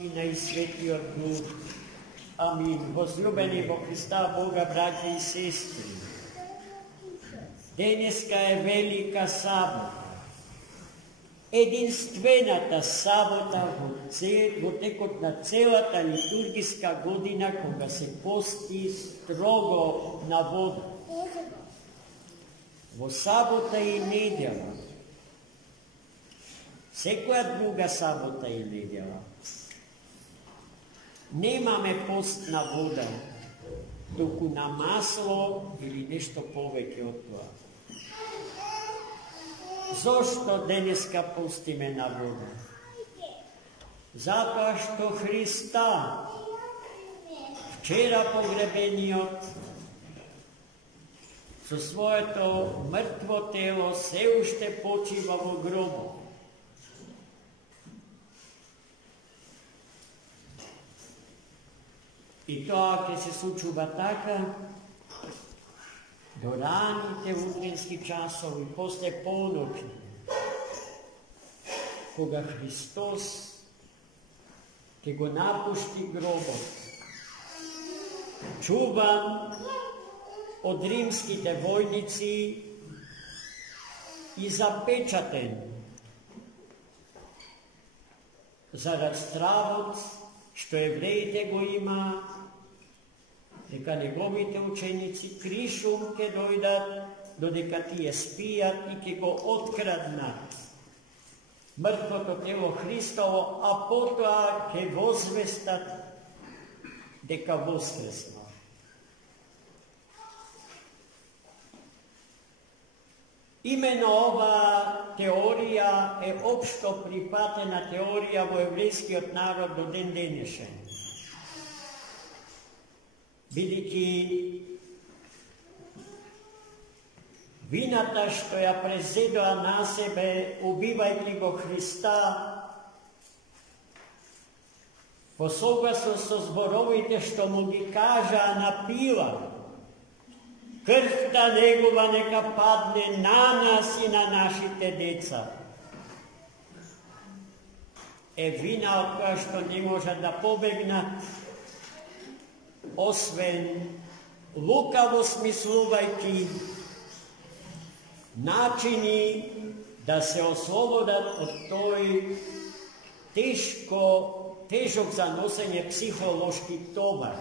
i najsvetijog duha. Amin. Возлюбени во Христа Бога, браќа и сестри, денеска е велика сабота. Единствената сабота во текот на целата литургиска година, кога се пости строго на вода. Во сабота и недела, секоја друга сабота и недела, немаме пост на вода, туку на масло или нешто повеќе од тоа. Зошто денеска постиме на вода? Затоа што Христа, вчера погребениот, со своето мртво тело се уште почива во гробот. И тоа ќе се случува така до раните утрински часови, после полноќи, кога Христос ќе го напушти гробот, чуван од римските војници и запечатен зарад стравот што евреите го има, дека неговите ученици кришум ќе дојдат, додека тие спијат и ќе го откраднат мртвото тело Христово, а потоа ќе возвестат дека воскреснал. Имено ова теорија е општо припатена теорија во еврејскиот народ до ден денешен. Бидејќи вината што ја презедоа на себе, убивајќи го Христа, по согласно со зборовите што му ги кажаа на Пилат, крвта негова нека падне на нас и на нашите деца. Е вина од која што не можат да побегнат, освен лукаво смислувајќи начини да се ослободат од тој тежок за носење психолошки товар.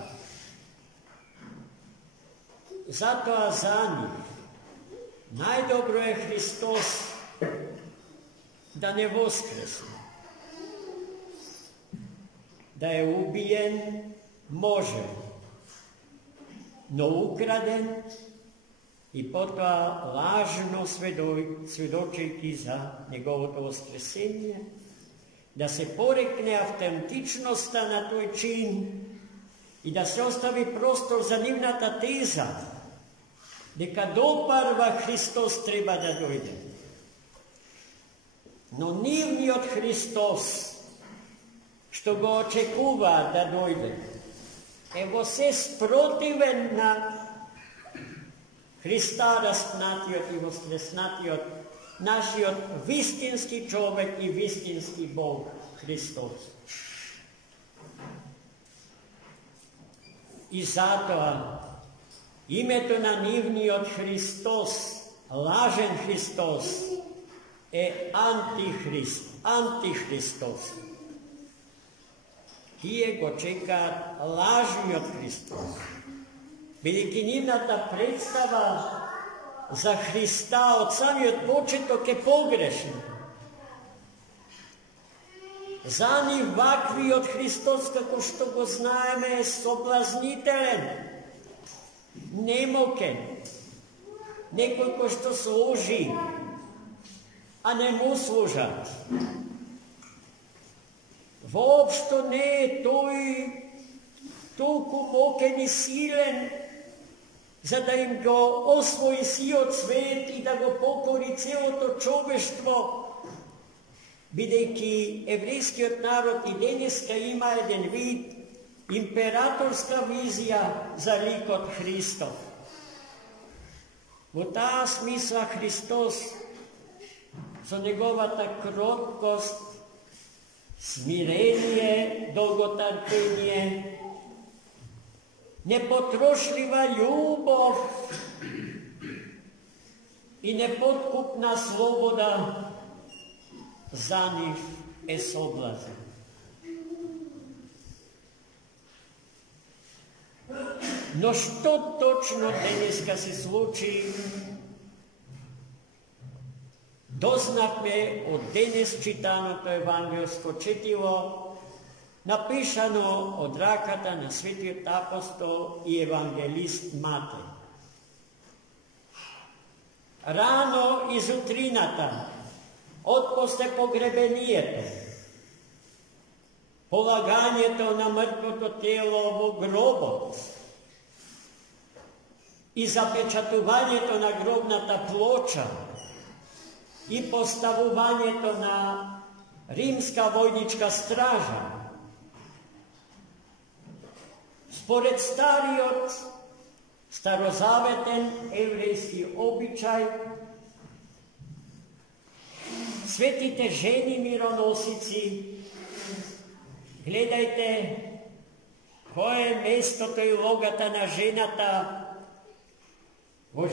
Затоа за нив најдобро е Христос да не воскресне. Да е убиен може, но украден и потоа лажно сведочејќи за неговото воскресение, да се порекне автентичноста на тој чин и да се остави простор за нивната теза, дека допарва Христос треба да дојде. Но нивниот Христос, што го очекува да дојде, е во се спротивен на Христа распнатиот и воскреснатиот, нашиот вистински човек и вистински Бог Христос. И затоа името на нивниот Христос, лажен Христос, е антихрист, антихристос. Тие го чекаат лажниот Христос. Бидејќи нивната представа за Христа од самиот почеток е погрешна. За нив ваквиот Христос, како што го знаеме, е соблазнителен, немокен, некој кој што служи, а не му служат. Воопшто не е тој толку мокен и силен, за да им го освои сиот свет и да го покори целото човештво, бидејќи еврејскиот народ и денеска има еден вид императорска визија за ликот Христов. Во таа смисла Христос со неговата кроткост, smirenje, dolgotrpljenje, nepotrošljiva ljubav i nepodkupna sloboda za njih je soblazan. No što točno dneska se sluči? Doznakme od dnes čitano to evangelsko četivo, napišano od Rakata na Sveti apostol i evangelist Matej. Rano iz utrinata, otposte pogrebenijete, polaganjeto na mrtvoto telo v grobot i zapečatovanjeto na grobnata ploča i postavovanjeto na rimska vojnička straža. Spored starijot, starozaveten evrejski običaj, svetite ženi mironosici, gledajte koje mesto to je logatana ženata vo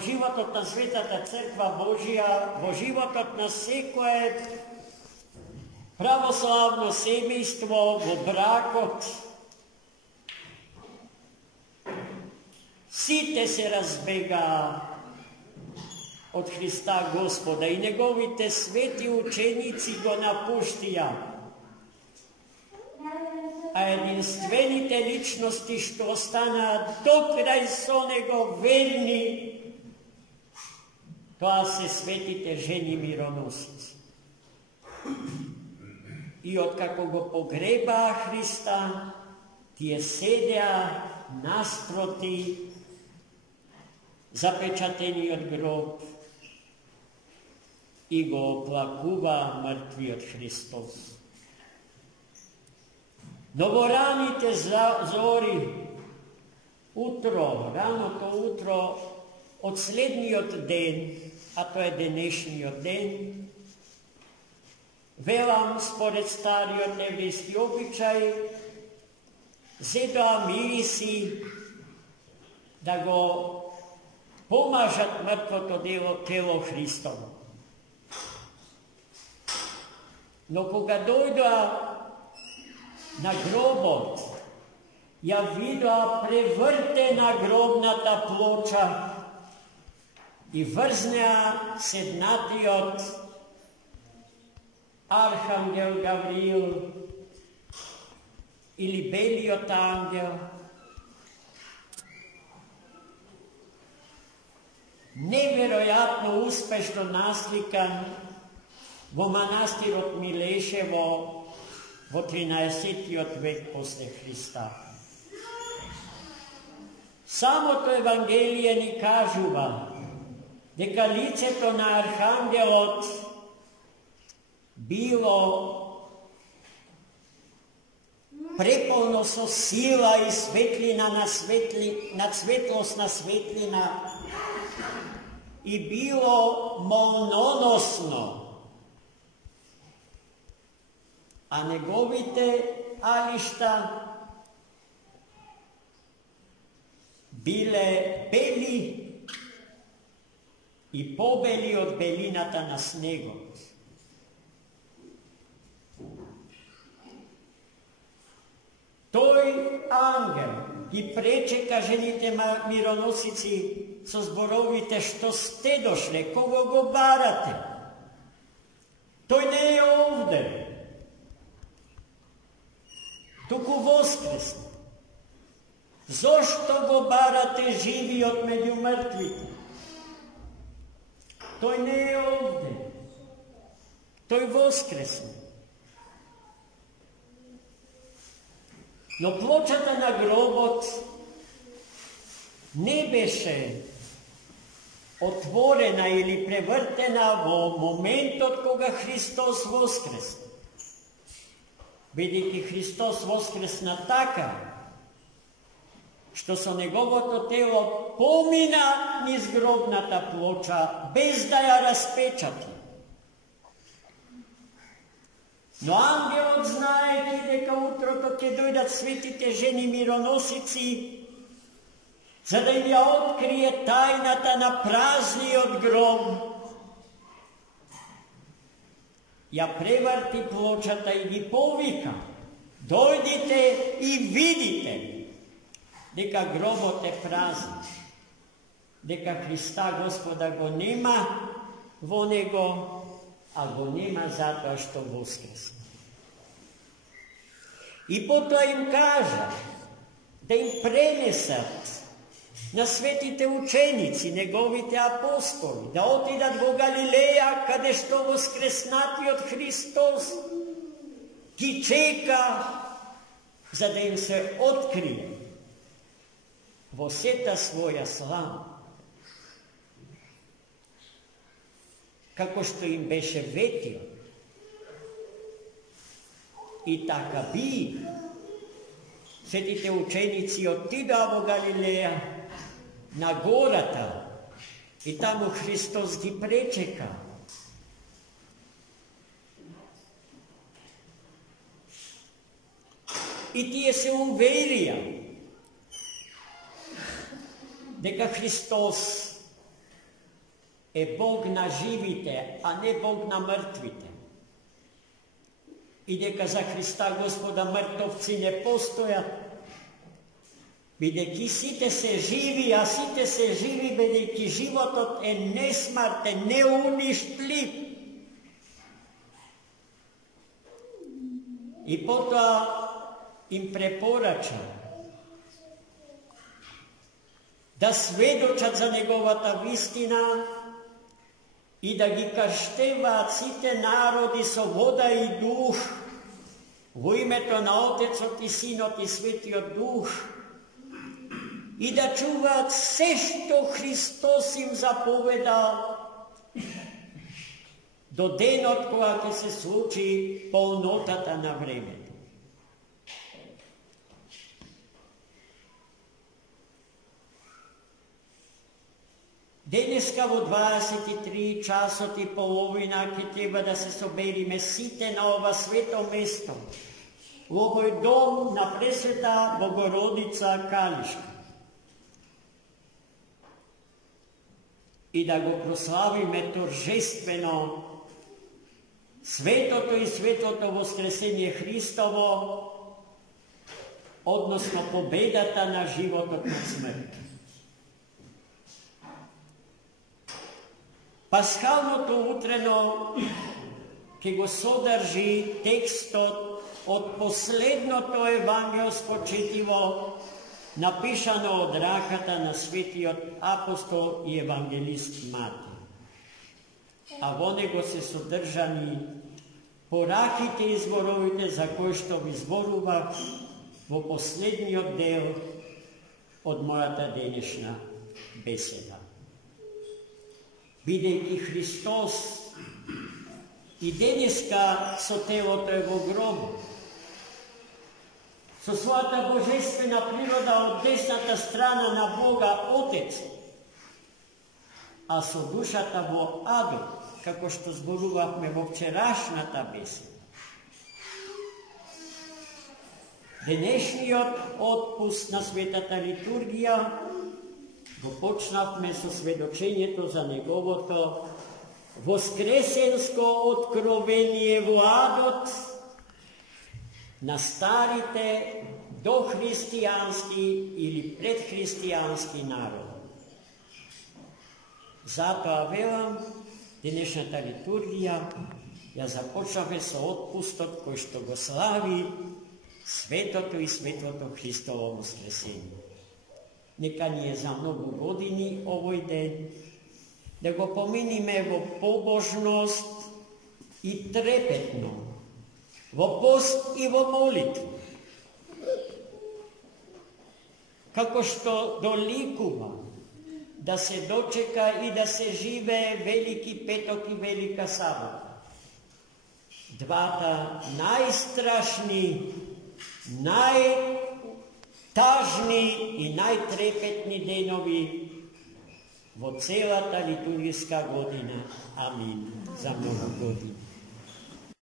živototna svetata crkva Božija, vo živototna sekoje pravoslavno semejstvo, vo brakot. Site se razbega od Hrista Gospoda i njegovite sveti učenici go napuštija. A jedinstvenite ličnosti što ostana dokraj so nego verni, to se svetite ženi mironosici. I otkako go pogreba Hrista, tije sedja nasproti, zapečateni od grob, i go oplakuva mrtvi od Hristos. Novoranite zori, rano to utro, od slednjot den, a to je dnešnjot den, velam spored starijot evrijski običaj, zedoa mirisi da go pomažat mrtvoto telo Hristovo. No koga dojda na grobot, ja vidoa prevrtena grobnata ploča i vrznea sednatiot Arhangel Gavril ili Beliot angel, nevjerojatno uspešno naslikan vo manastirot Mileševo vo 13. vek posle Hrista. Samo to evangelije ni kažuva, deka liceto na Arhangelot bilo prepolno so sila i svetlina na svetlosna svetlina i bilo molnonosno, a njegovite ališta bile beli i pobeli od belinata na snegu. Toj angel i prečeka ženite mironosici so zborovite što ste došle, kogo go barate. Toj ne je ovde. Tuku voskresno. Zašto go barate živi od među mrtvite? Toj ne je ovde. Toj voskresno. No pločata na grobot ne beše otvorena ili prevrtena vo moment od koga Hristos voskresne. Vidite, Hristos voskresna taka, što so njegovo telo pomina niz grobnata ploča, bez da ja raspečati. Но ангелот знаеки дека утрото ќе дојдат светите жени мироносици, за да им ја открие тајната на празниот гроб, ја преварти плочата и ги повика: дојдите и видите дека гробот е празен, дека Христа Господа го нема во него, а го нема затоа што воскресна. И потоа им кажа да им пренесат на светите ученици, неговите апостоли, да отидат во Галилеја, каде што воскреснатиот Христос ги чека, за да им се открие во сета своја слава, како што им беше ветил. И така би, светите ученици отидаа во Галилеја, на гората, и таму Христос ги пречека. И тие се уверија дека Христос е Бог на живите, а не Бог на мртвите. И дека за Христа Господа мртовци не постојат, бидејќи сите се живи, а сите се живи, бидејќи животот е несмртен, неуништлив. И потоа им препорача да сведочат за неговата вистина и да ги крштеваат сите народи со вода и дух во името на Отецот и Синот и Светиот Дух, и да чуваат се што Христос им заповедал до денот кога ќе се случи полнотата на времето. Денеска во 23 часот и половина ќе треба да се собериме сите на ова свето место, во овој дом на Пресвета Богородица Калишка, и да го прославиме торжествено светото и светлото воскресение Христово, односно победата на животот над смрт. Пасхалното утрено ќе го содржи текстот од последното евангелско четиво, напишано од раката на светиот апостол и евангелист Матеј. А во него се содржани пораките и зборовите за кои што ви зборував во последниот дел од мојата денешна беседа. Бидејќи Христос и денеска со телото е во гробот, со својата божествена природа од десната страна на Бога Отец, а со душата во адот, како што зборувавме во вчерашната беседа. Денешниот отпуст на светата литургија го почнавме со сведочењето за неговото воскресенско откровение во адот на старите дохристијански или предхристијански народи. Затоа велам, денешната литургија ја започнавме со отпустот кој што го слави светото и светлото Христово воскресение. Нека ни е за многу години овој ден, да го поминиме во побожност и трепетно, во пост и во молитва, како што доликува да се дочека и да се живее Велики петок и Велика сабота. Двата најстрашни, најтажни и најтрепетни денови во целата литургиска година. Амин. За многу години.